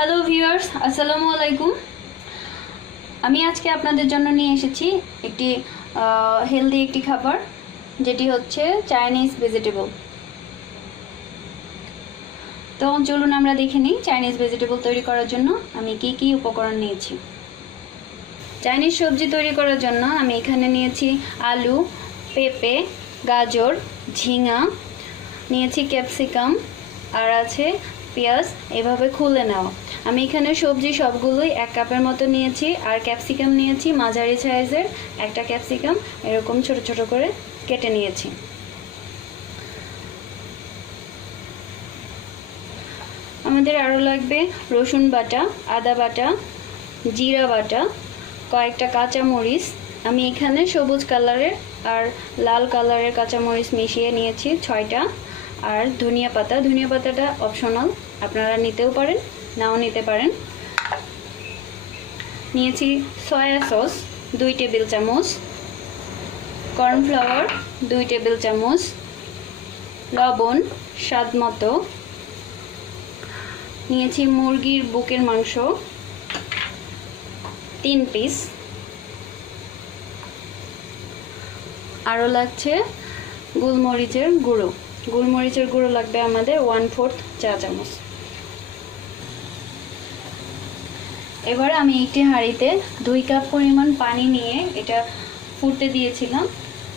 Hello viewers, আসসালামু আলাইকুম। আমি আজকে আপনাদের জন্য নিয়ে এসেছি একটি হেলদি একটি খাবার, যেটি হচ্ছে চাইনিজ ভেজিটেবল। তো চলুন আমরা দেখে নিই চাইনিজ ভেজিটেবল তৈরি করার জন্য আমি কি কি উপকরণ নিয়েছি। চাইনিজ সবজি তৈরি করার জন্য আমি এখানে নিয়েছি আলু, পেঁপে, গাজর, ঝিঙা, নিয়েছি ক্যাপসিকাম, আর আছে পেঁয়াজ এভাবে খুলে নেওয়া। আমি এখানে সবজি সবগুলোই 1 কাপের মতো নিয়েছি, আর ক্যাপসিকাম নিয়েছি মাঝারি সাইজের একটা ক্যাপসিকাম, এরকম ছোট ছোট করে কেটে নিয়েছি। আমাদের আরও লাগবে রসুন বাটা, আদা বাটা, জিরা বাটা, কয়েকটা কাঁচামরিচ। আমি এখানে সবুজ কালারের আর লাল কালারের কাঁচামরিচ মিশিয়ে নিয়েছি 6টা, আর ধনিয়া পাতাটা অপশনাল, আপনারা নিতেও পারেন নাও নিতে পারেন। নিয়েছি সয়া সস 2 টেবিল চামচ, কর্নফ্লাওয়ার 2 টেবিল চামচ, লবণ স্বাদ মতো, নিয়েছি মুরগির বুকের মাংস 3 পিস, আরও লাগছে গোলমরিচের গুঁড়ো লাগবে আমাদের 1/4 চা চামচ। এবার আমি একটি হাঁড়িতে 2 কাপ পরিমাণ পানি নিয়ে এটা ফুটতে দিয়েছিলাম।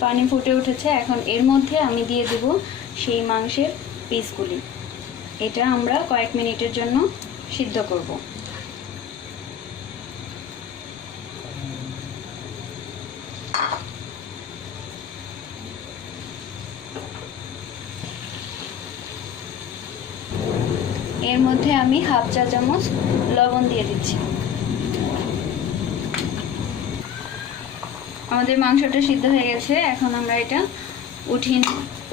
পানি ফুটে উঠেছে, এখন এর মধ্যে আমি দিয়ে দেব সেই মাংসের পিসগুলি। এটা আমরা কয়েক মিনিটের জন্য সিদ্ধ করব। এর মধ্যে আমি হাফ চা চামচ লবণ দিয়ে দিচ্ছি। আমাদের মাংসটা সিদ্ধ হয়ে গেছে, এখন আমরা এটা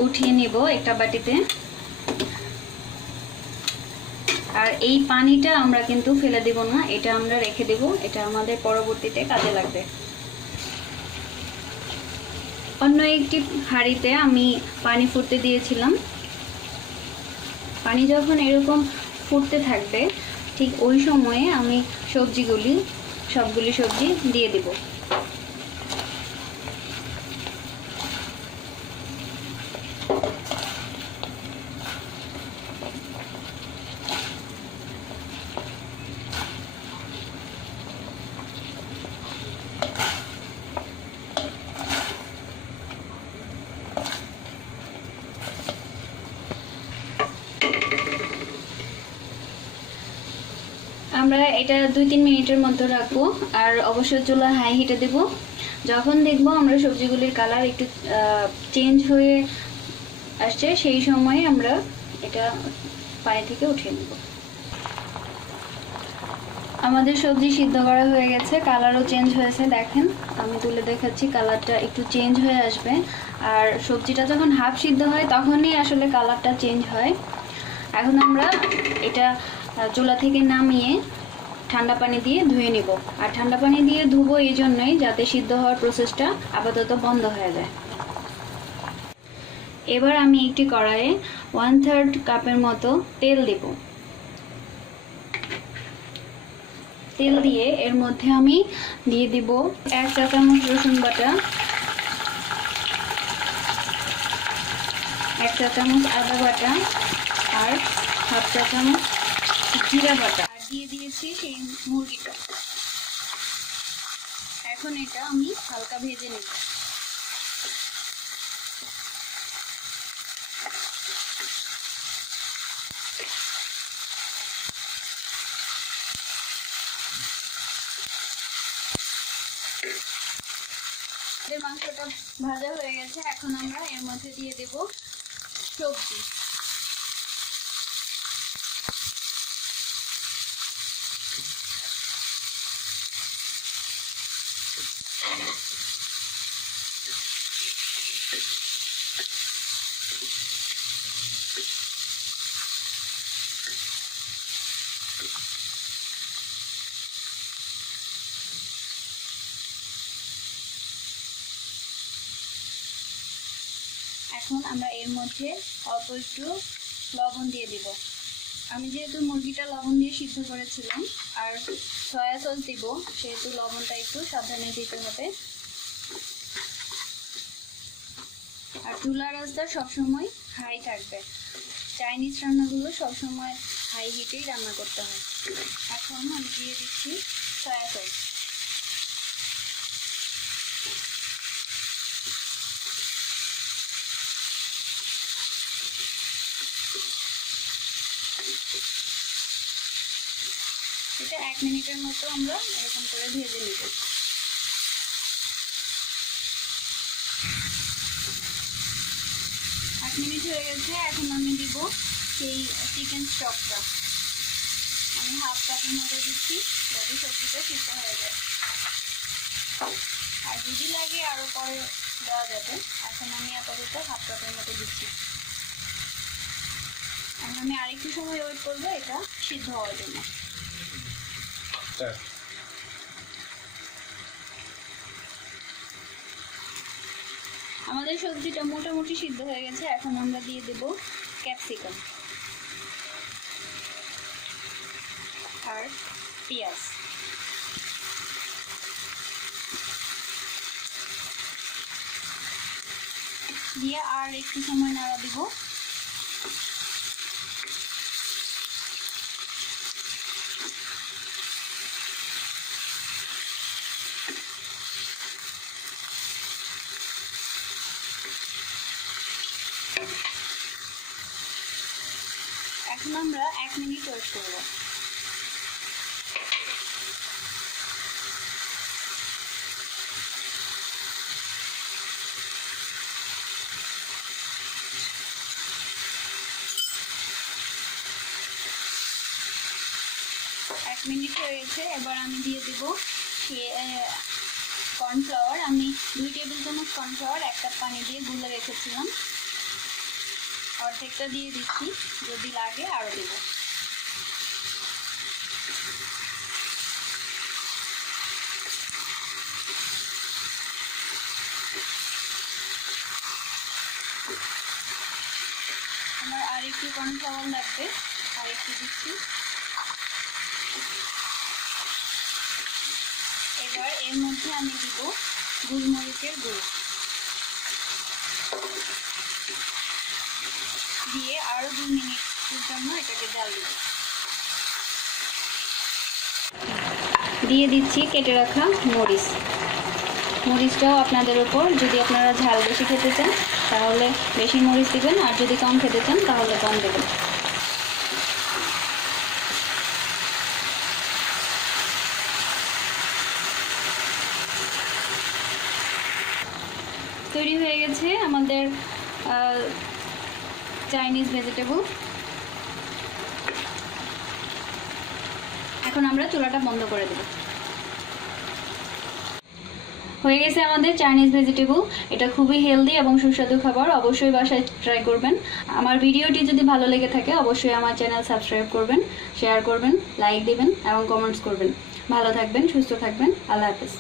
উঠিয়ে নিব একটা বাটিতে। আর এই পানিটা আমরা কিন্তু ফেলে দেব না, এটা আমরা রেখে দেব, এটা আমাদের পরবর্তীতে কাজে লাগবে। অন্য একটি হাঁড়িতে আমি পানি ফুটতে দিয়েছিলাম। পানি যখন এরকম ফুটতে থাকবে, ঠিক ওই সময়ে আমি সবগুলি সবজি দিয়ে দেব। আমরা এটা 2-3 মিনিটের মধ্যে রাখবো, আর অবশ্যই চুলা হাই হিটে দেব। যখন দেখবো আমরা সবজিগুলির কালার একটু চেঞ্জ হয়ে আসছে, সেই সময় আমরা এটা পানি থেকে উঠিয়ে নেব। আমাদের সবজি সিদ্ধ করা হয়ে গেছে, কালারও চেঞ্জ হয়েছে, দেখেন আমি তুলে দেখাচ্ছি, কালারটা একটু চেঞ্জ হয়ে আসবে। আর সবজিটা যখন হাফ সিদ্ধ হয় তখনই আসলে কালারটা চেঞ্জ হয়। এখন আমরা এটা চুলা থেকে নামিয়ে ঠান্ডা পানি দিয়ে ধুয়ে নেব। আর ঠান্ডা পানি দিয়ে ধুবো এই জন্যই যাতে সিদ্ধ হওয়ার প্রসেসটা আপাতত বন্ধ হয়ে যায়। এবার আমি একটি কড়াইয়ে 1/3 কাপের মতো তেল দেব। তেল দিয়ে এর মধ্যে আমি দিয়ে দিব 1 চা চামচ রসুন বাটা, 1 চা চামচ আদা বাটা, আর হাফ চা চামচ জিরা বাটা, আর দিয়ে দিয়েছি সেই মুরগিটা। এখন এটা আমি হালকা ভেজে নেব। মাংসটা ভাজা হয়ে গেছে, এখন আমরা এর মধ্যে দিয়ে দেব সবজি। এখন আমরা এর মধ্যে অল্প একটু লবণ দিয়ে দিব। আমি যেহেতু মুরগিটা লবণ দিয়ে সিদ্ধ করেছিলাম আর সয়া সস দিব, সেহেতু লবণটা একটু সাবধানে দিতে হবে। আর চুলার আঁচটা সবসময় হাই থাকবে। চাইনিজ রান্নাগুলো সবসময় হাই হিটেই রান্না করতে হয়। এখন আমি দিয়ে দিচ্ছি সয়া সস। এটা 1 মিনিটের মতো আমরা এরকম করে ভেজে নিব। মিনিট হয়ে গেছে। এখন আমি দিব সেই চিকেন স্টকটা। আমি হাফ কাপের মতো দিচ্ছি যাতে সবজিটা সিদ্ধ হয়ে যায়। আর যদি লাগে আরও পরে দেওয়া যাবে। এখন আমি আপাতত হাফ কাপের মতো দিচ্ছি। এখন আমি আরেকটু সময় ওয়েট করবো এটা সিদ্ধ হওয়ার জন্য। আমাদের সবজিটা মোটামুটি সিদ্ধ হয়ে গেছে। এখন আমরা দিয়ে দেব ক্যাপসিকাম আর পেঁয়াজ। দিয়ে আর একটু সময় নাড়া দিব। এখন আমরা 1 মিনিট ওয়েট করব। এক মিনিট হয়ে গেছে। এবার আমি দিয়ে দেব কর্নফ্লাওয়ার। আমি 2 টেবিল চামচ কর্নফ্লাওয়ার 1 কাপ পানি দিয়ে গুলে রেখেছিলাম। অর্ধেকটা দিয়ে দিচ্ছি, যদি লাগে আরও দেব। আমার আর একটু কর্নফ্লাওয়ার লাগবে, আর একটু দিচ্ছি। এবার এর মধ্যে আমি দিব গোলমরিচের গুঁড়ো, দিয়ে আরও 2 মিনিটের জন্য এটাকে জাল দিব। দিয়ে দিচ্ছি কেটে রাখা মরিচ। মরিচটাও আপনাদের উপর, যদি আপনারা ঝাল বেশি খেতে চান তাহলে বেশি মরিচ দিবেন, আর যদি কম খেতে চান তাহলে কম দেবেন। তৈরি হয়ে গেছে আমাদের চাইনিজ ভেজিটেবল। এখন আমরা চুলাটা বন্ধ করে দেব। হয়ে গেছে আমাদের চাইনিজ ভেজিটেবল। এটা খুবই হেলদি এবং সুস্বাদু খাবার। অবশ্যই বাসায় ট্রাই করবেন। আমার ভিডিওটি যদি ভালো লেগে থাকে অবশ্যই আমার চ্যানেল সাবস্ক্রাইব করবেন, শেয়ার করবেন, লাইক দিবেন এবং কমেন্টস করবেন। ভালো থাকবেন, সুস্থ থাকবেন। আল্লাহ হাফেজ।